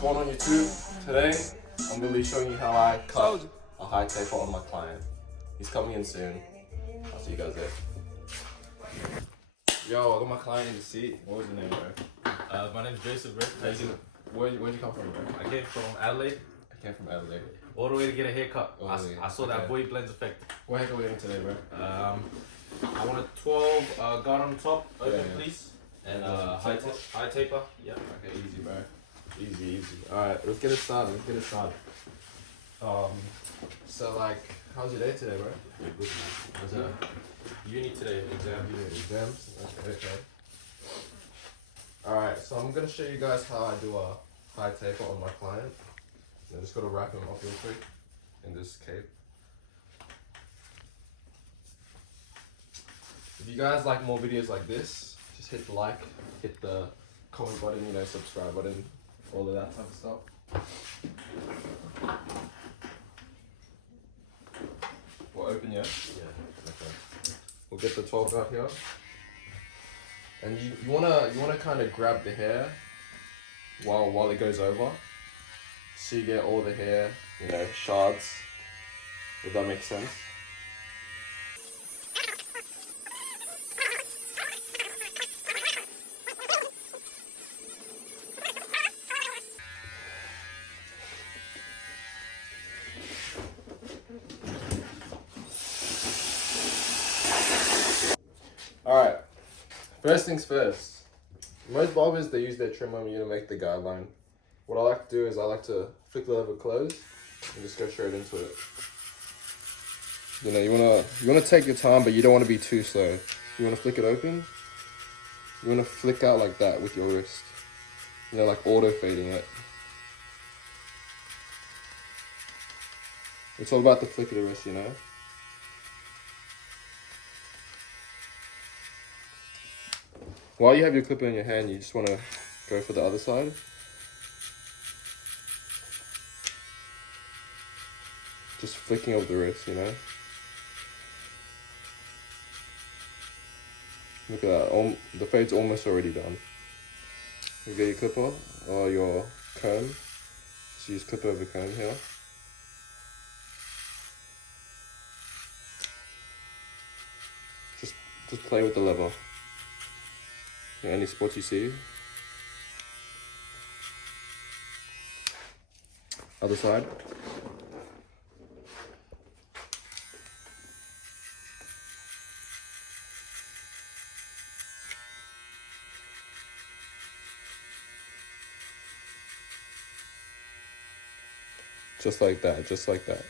going on YouTube? Today, I'm going to be showing you how I cut a high taper on my client. He's coming in soon. I'll see you guys there. Yo, I got my client in the seat. What was your name, bro? My name's Joseph, bro. Where'd you come from, bro? I came from Adelaide. I came from Adelaide. All the way to get a haircut. Oh, I saw that boy blends effect. What haircut are we getting today, bro? I want a 12 guard on top, open please. And high taper. Yeah. Okay, easy, bro. Easy. Alright, let's get it started. So like, how's your day today, bro? Yeah, good, man. Was uni today, Exams? Okay. Alright, so I'm gonna show you guys how I do a high taper on my client. I'm just gonna wrap him up real quick in this cape. If you guys like more videos like this, just hit the like, hit the comment button, subscribe button, all of that type of stuff. We'll open, yeah? Yeah. Okay. We'll get the 12 out here. And you wanna kind of grab the hair while it goes over, so you get all the hair, shards. If that makes sense. Alright, first things first. Most barbers, they use their trimmer to make the guideline. What I like to do is I like to flick the lever closed and just go straight into it. You wanna take your time, but you don't want to be too slow. You wanna flick it open. You wanna flick out like that with your wrist. Like auto fading it. It's all about the flick of the wrist, While you have your clipper in your hand, you just want to go for the other side. Just flicking of the wrist, Look at that, the fade's almost already done. You get your clipper or your comb. Just use clipper over comb here. Just play with the lever. Any spots you see. Other side. Just like that.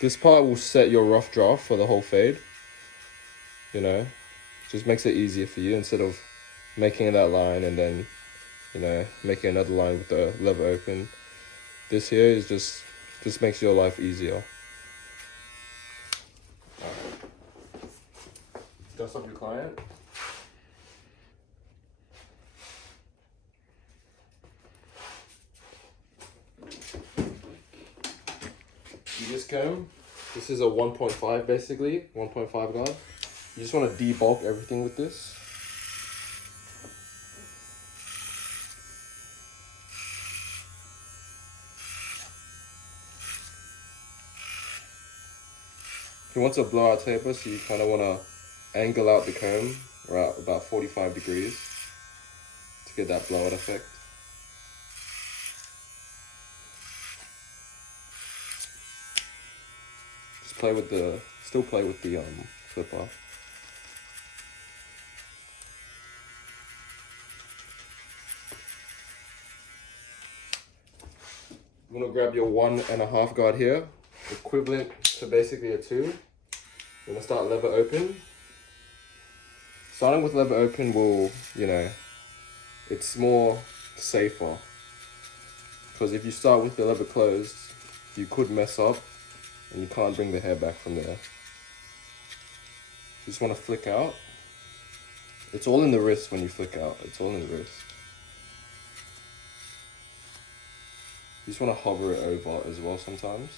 This part will set your rough draft for the whole fade. Just makes it easier for you instead of making that line and then, making another line with the lever open. This here is just makes your life easier. Alright. Dust up your client. This comb, this is a 1.5 basically, 1.5 guard. You just want to debulk everything with this. You want a blowout taper, so you kind of want to angle out the comb right about 45 degrees to get that blowout effect. Still play with the clipper. I'm gonna grab your 1.5 guard here, equivalent to basically a 2. You're gonna start lever open. Starting with lever open will, it's more safer. Because if you start with the lever closed, you could mess up and you can't bring the hair back from there. You just want to flick out. It's all in the wrist when you flick out. It's all in the wrist. You just want to hover it over as well sometimes.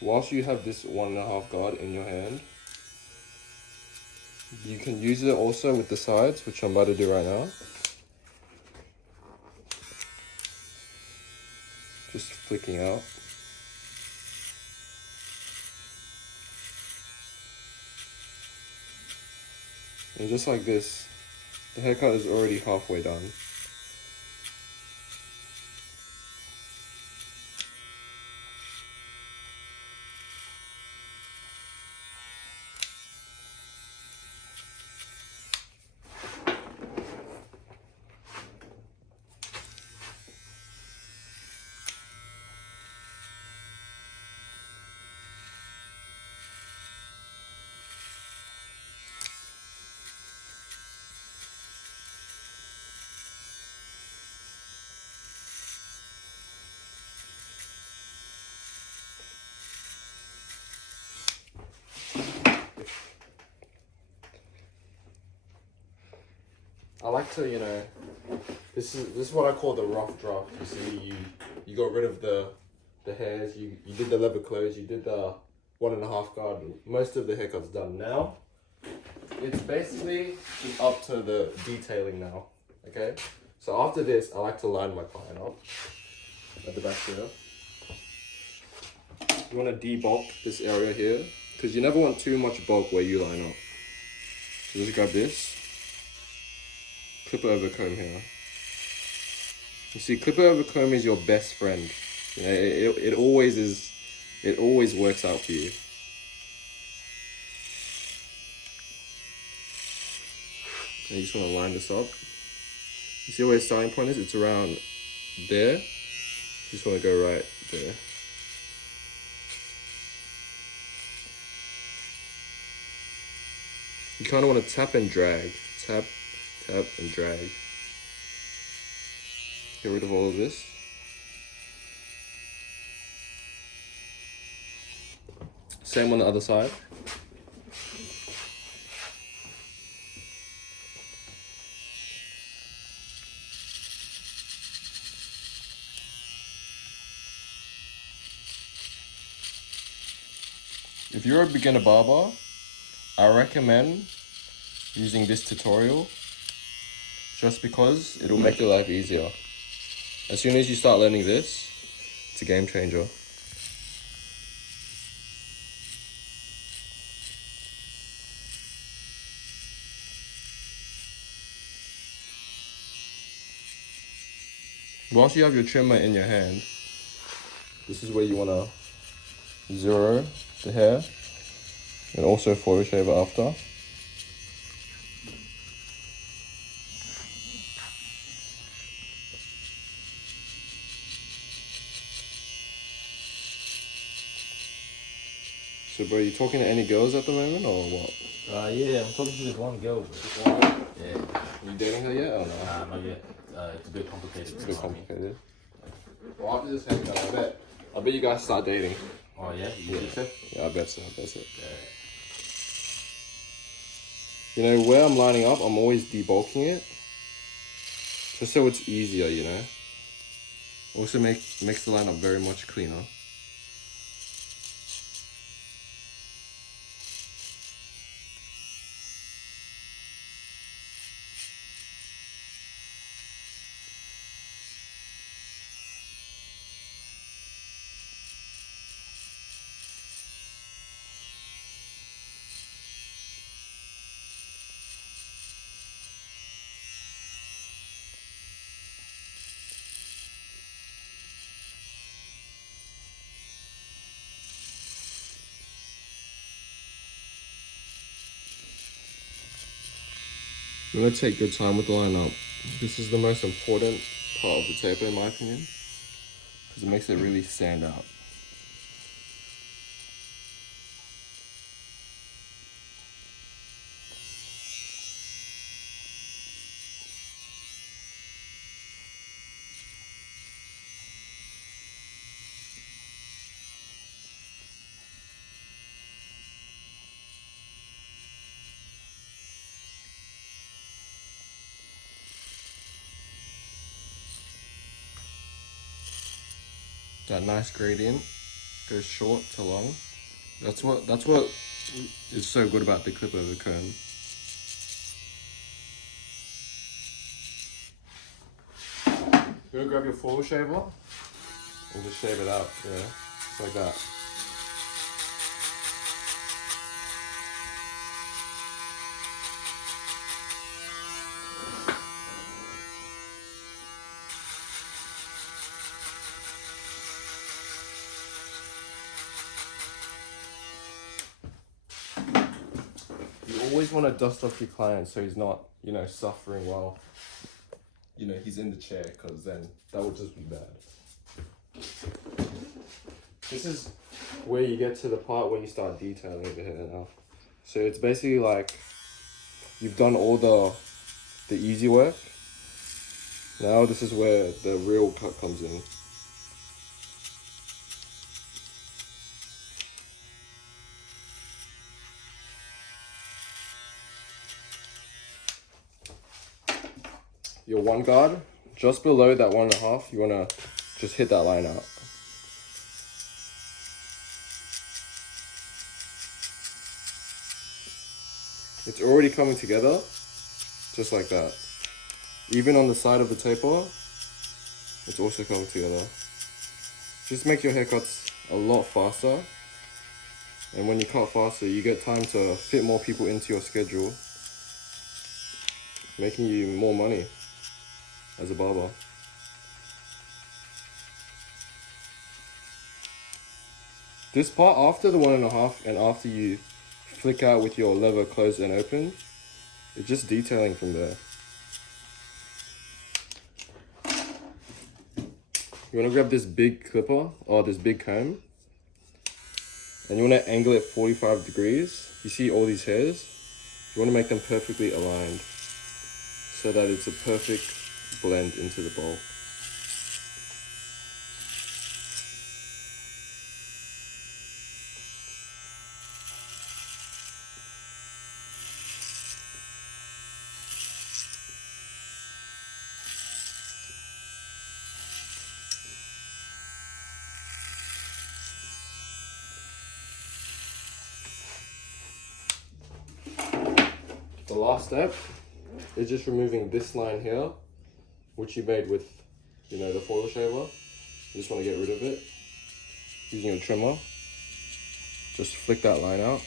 whilst you have this 1.5 guard in your hand, you can use it also with the sides, which I'm about to do right now. Just flicking out. And just like this, the haircut is already halfway done. I like to, you know, this is what I call the rough draft. You see, you got rid of the hairs, you did the leather clothes, you did the 1.5 guard. Most of the haircut's done now. It's basically up to the detailing now. Okay, so after this, I like to line my client up at the back here. You want to debulk this area here because you never want too much bulk where you line up. So just grab this. Clip it over comb here. You see, clip it over comb is your best friend. You know, it always is. It always works out for you. And you just want to line this up. You see where the starting point is? It's around there. You just want to go right there. You kind of want to tap and drag. Tap, tap, and drag. Get rid of all of this. Same on the other side. If you're a beginner barber, I recommend using this tutorial just because it'll make your life easier. As soon as you start learning this, it's a game changer. Whilst you have your trimmer in your hand, this is where you want to zero the hair and also photo shave it after. So bro, you talking to any girls at the moment or what? Yeah, I'm talking to this one girl. Just one? Yeah. You dating her yet or no? Nah, not yet. It's a bit complicated. It's a bit complicated. Well, after this haircut, I bet you guys start dating. Oh yeah? You think so? Yeah, I bet so, Yeah. You know, where I'm lining up, I'm always debulking it. Just so it's easier, you know. Also makes the lineup very much cleaner. You want to take good time with the lineup. This is the most important part of the taper in my opinion, because it makes it really stand out. That nice gradient. Goes short to long. That's what is so good about the clip over cone. You wanna grab your foil shaver and just shave it out, yeah, just like that. You always want to dust off your client so he's not, you know, suffering while, you know, he's in the chair, because then that would just be bad. This is where you get to the part where you start detailing the hair now. So it's basically like you've done all the easy work. Now this is where the real cut comes in. Your one guard, just below that 1.5, you wanna just hit that line out. It's already coming together, just like that. Even on the side of the taper, it's also coming together. Just make your haircuts a lot faster. And when you cut faster, you get time to fit more people into your schedule, making you more money as a barber. This part after the 1.5 and after you flick out with your lever closed and open, it's just detailing from there. You want to grab this big clipper or this big comb and you want to angle it 45 degrees. You see all these hairs? You want to make them perfectly aligned so that it's a perfect blend into the bowl. The last step is just removing this line here, which you made with, you know, the foil shaver. You just want to get rid of it using a trimmer. Just flick that line out,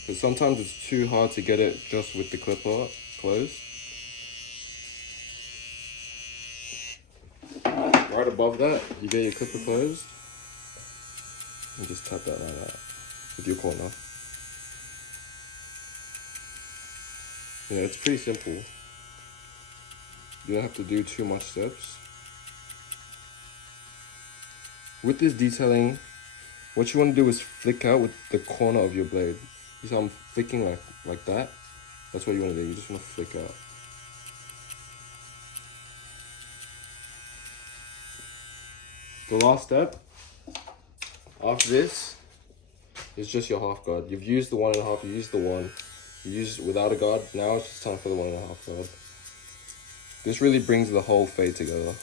because sometimes it's too hard to get it just with the clipper closed. Right above that, you get your clipper closed and just tap that line out with your corner. You know, it's pretty simple. You don't have to do too much steps. With this detailing, what you want to do is flick out with the corner of your blade. You see how I'm flicking like that? That's what you want to do. You just want to flick out. The last step after this is just your half guard. You've used the 1.5, you used the 1. You use it without a guard. Now it's just time for the 1.5 guard. This really brings the whole fade together.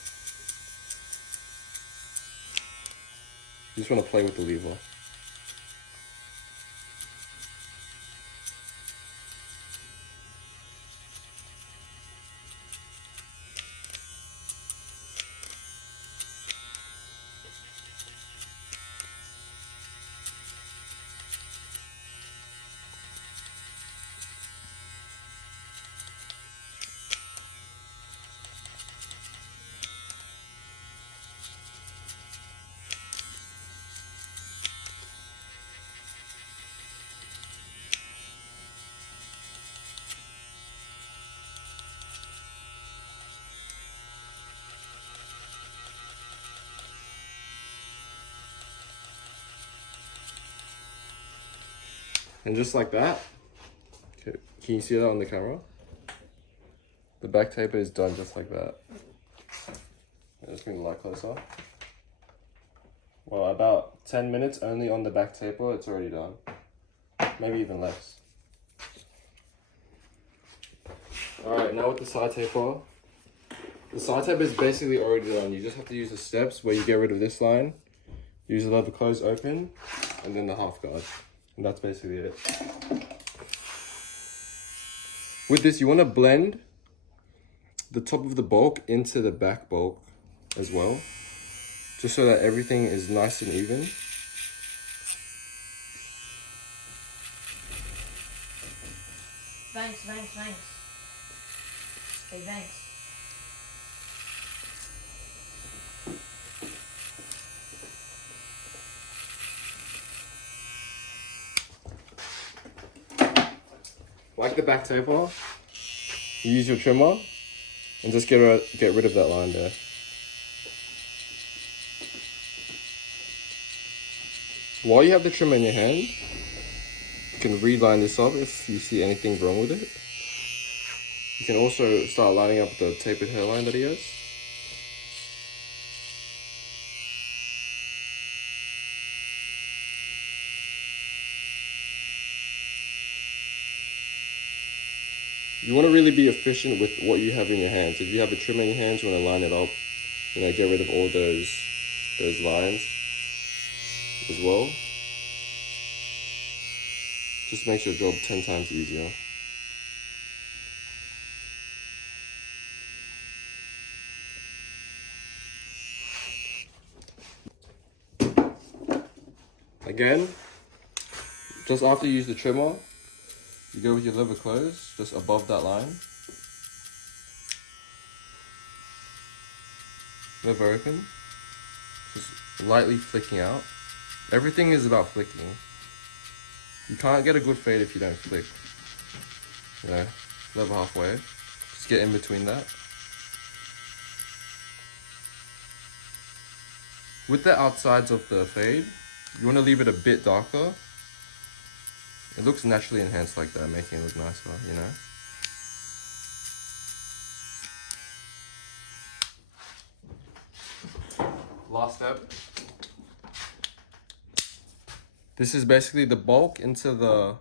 You just want to play with the lever. And just like that, okay, can you see that on the camera? The back taper is done just like that. I'm just going to light closer. Well, about 10 minutes only on the back taper, it's already done. Maybe even less. Alright, now with the side taper. The side taper is basically already done. You just have to use the steps where you get rid of this line, use the leather close open, and then the half guard. And that's basically it. With this, you want to blend the top of the bulk into the back bulk as well, just so that everything is nice and even. Thanks. Okay, thanks. Like the back taper, you use your trimmer and just get rid of that line there. While you have the trimmer in your hand, you can reline this up if you see anything wrong with it. You can also start lining up the tapered hairline that he has. You want to really be efficient with what you have in your hands. If you have a trimmer in your hands, you want to line it up, get rid of all those lines as well. Just makes your job 10 times easier. Again, just after you use the trimmer, you go with your leather close just above that line. Leather open, just lightly flicking out. Everything is about flicking. You can't get a good fade if you don't flick. Leather halfway. Just get in between that. With the outsides of the fade, you want to leave it a bit darker. It looks naturally enhanced like that, making it look nicer, Last step. This is basically the bulk into the,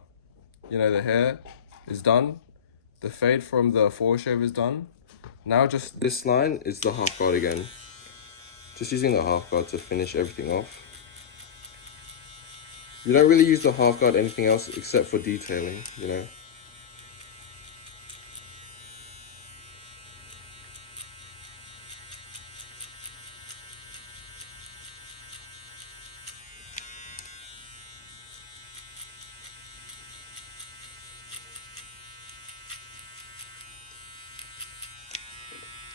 the hair is done. The fade from the forward shave is done. Now just this line is the half guard again. Just using the half guard to finish everything off. You don't really use the half guard anything else except for detailing,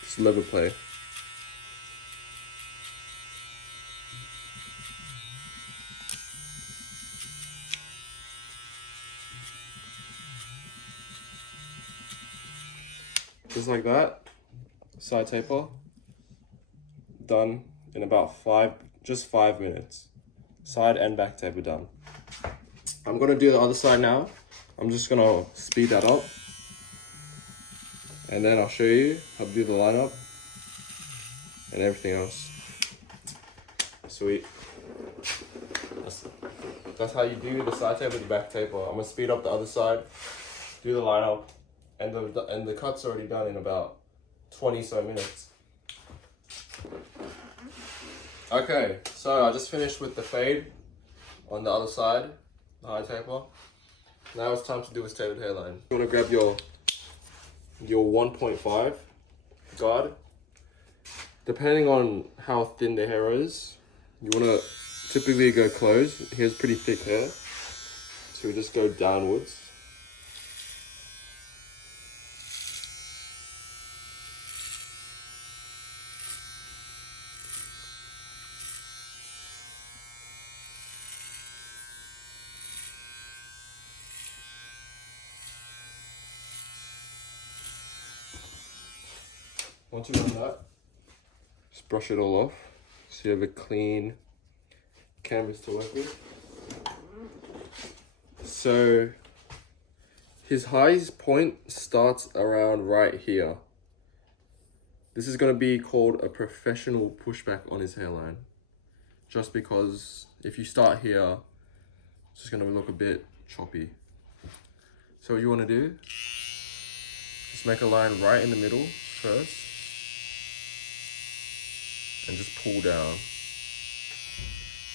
Just leather play. Just like that. Side taper. Done in about 5 minutes. Side and back taper done. I'm gonna do the other side now. I'm just gonna speed that up. And then I'll show you how to do the lineup and everything else. Sweet. That's how you do the side taper, the back taper. I'm gonna speed up the other side, do the lineup, and the cut's already done in about 20 so minutes. Okay, so I just finished with the fade on the other side, the high taper. Now it's time to do his tapered hairline. You wanna grab your 1.5 guard. Depending on how thin the hair is, you wanna typically go close. He has pretty thick hair, so we just go downwards. Once you've done that, just brush it all off so you have a clean canvas to work with. So his highest point starts around right here. This is going to be called a professional pushback on his hairline. Just because if you start here, it's just going to look a bit choppy. So what you want to do, just make a line right in the middle first. And just pull down.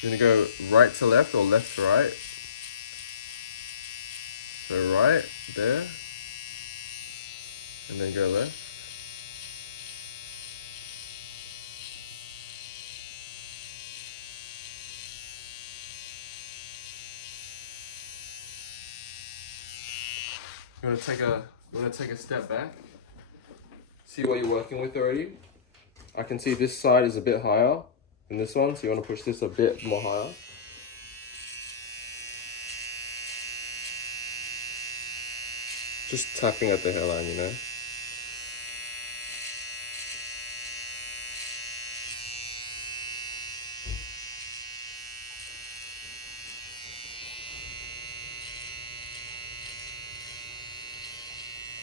You're gonna go right to left or left to right. So right there, and then go left. You wanna take a step back. See what you're working with already. I can see this side is a bit higher than this one, so you wanna push this a bit more higher. Just tapping at the hairline, you know.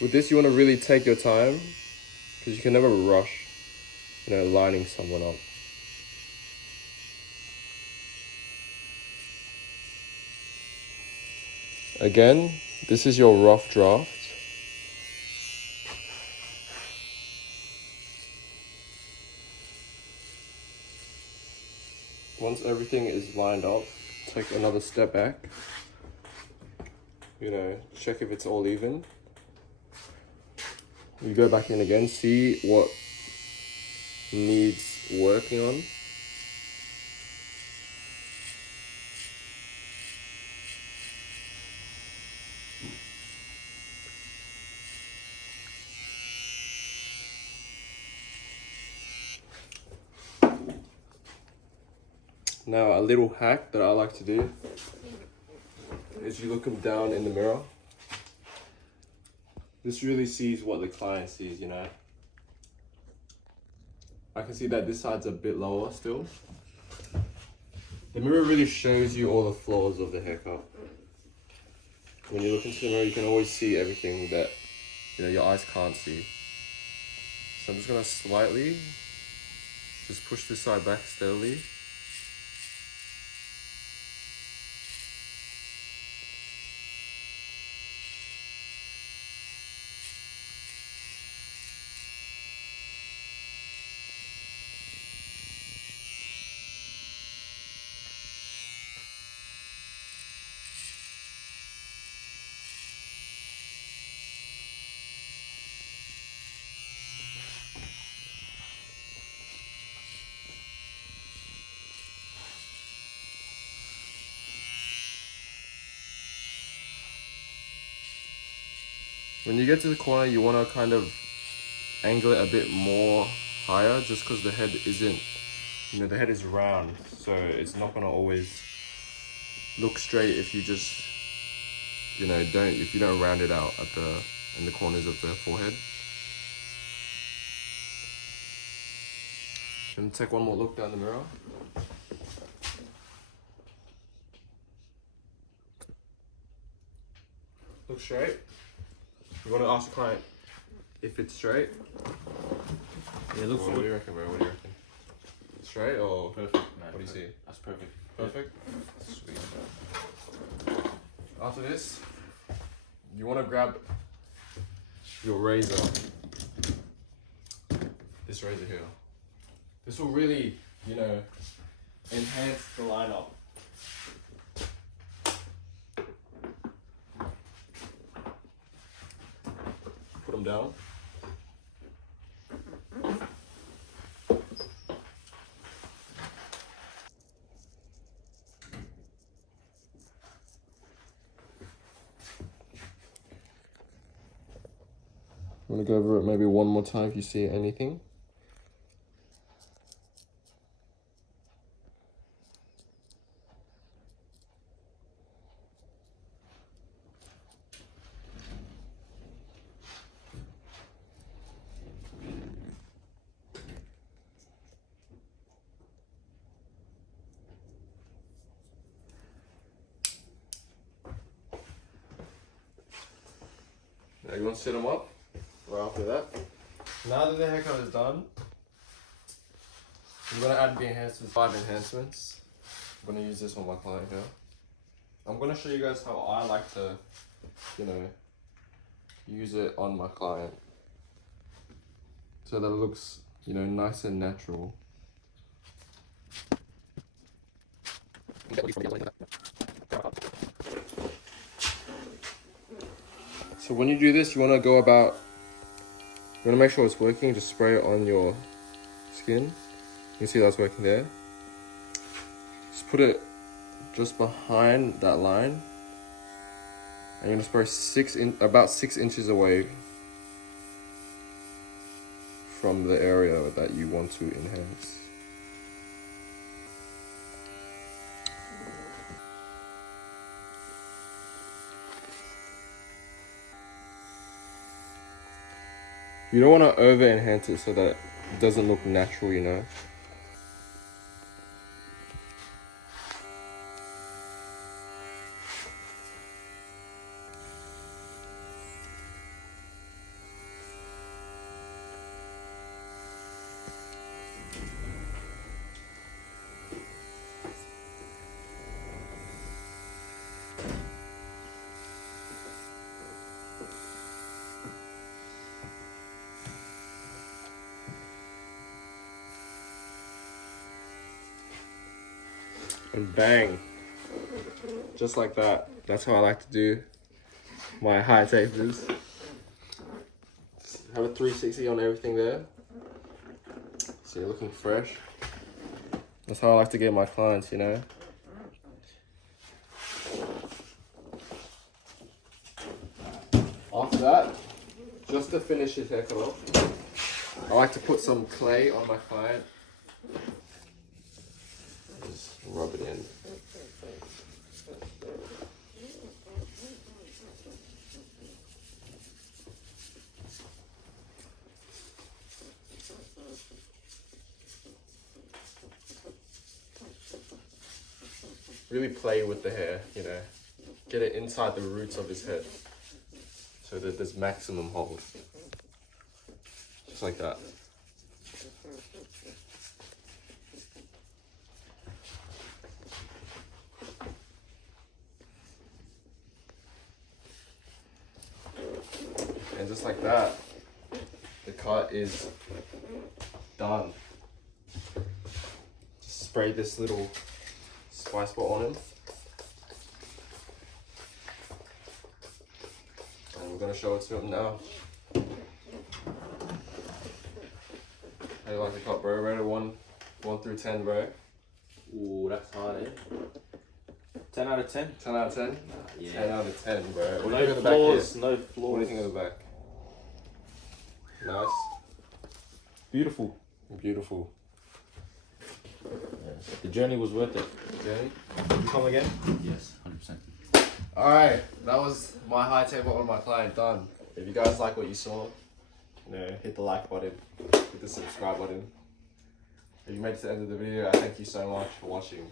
With this, you want to really take your time because you can never rush, you know, lining someone up. Again, this is your rough draft. Once everything is lined up, take another step back. You know, check if it's all even. You go back in again, see what needs working on. Now, a little hack that I like to do is you look them down in the mirror. This really sees what the client sees, you know. I can see that this side's a bit lower still. The mirror really shows you all the flaws of the haircut. When you look into the mirror, you can always see everything that, you know, your eyes can't see. So I'm just gonna slightly just push this side back steadily. When you get to the corner, you want to kind of angle it a bit more higher just because the head isn't, you know, the head is round, so it's not going to always look straight if you just, you know, if you don't round it out at in the corners of the forehead. And take one more look down the mirror. Look straight. You want to ask the client if it's straight. Yeah, it looks What do you reckon, bro? What do you reckon? Straight or perfect? Man, what do you see? That's perfect. Perfect. Sweet. After this, you want to grab your razor. This razor here. This will really, you know, enhance the lineup. Put them down. I'm gonna go over it maybe one more time if you see anything. Now you want to set them up right after that. Now that the haircut is done, I'm gonna add the enhancements, 5 enhancements. I'm gonna use this on my client here. I'm gonna show you guys how I like to, you know, use it on my client. So that it looks, you know, nice and natural. So when you do this, you want to go about, you want to make sure it's working, just spray it on your skin. You can see that's working there. Just put it just behind that line. And you're going to spray about 6 inches away from the area that you want to enhance. You don't want to over enhance it so that it doesn't look natural, you know. And bang, just like that. That's how I like to do my high tapers. Have a 360 on everything there, so you're looking fresh. That's how I like to get my clients, you know. After that, just to finish his haircut off, I like to put some clay on my client. Just rub it in. Really play with the hair, you know. Get it inside the roots of his head so that there's maximum hold. Just like that. And just like that, the cut is done. Just spray this little spice spot on him. And we're gonna show it to him now. How you like the cut, bro? Rated 1 through 10, bro. Ooh, that's hard, eh? 10 out of 10? 10 out of 10? Yeah. 10 out of 10, bro. What do you No think of the back flaws, here? no flaws. What do you think of the back? Nice. Beautiful. Beautiful. The journey was worth it. Journey? You come again? Yes, 100%. Alright, that was my high table on my client done. If you guys like what you saw, you know, hit the like button, hit the subscribe button. If you made it to the end of the video, I thank you so much for watching.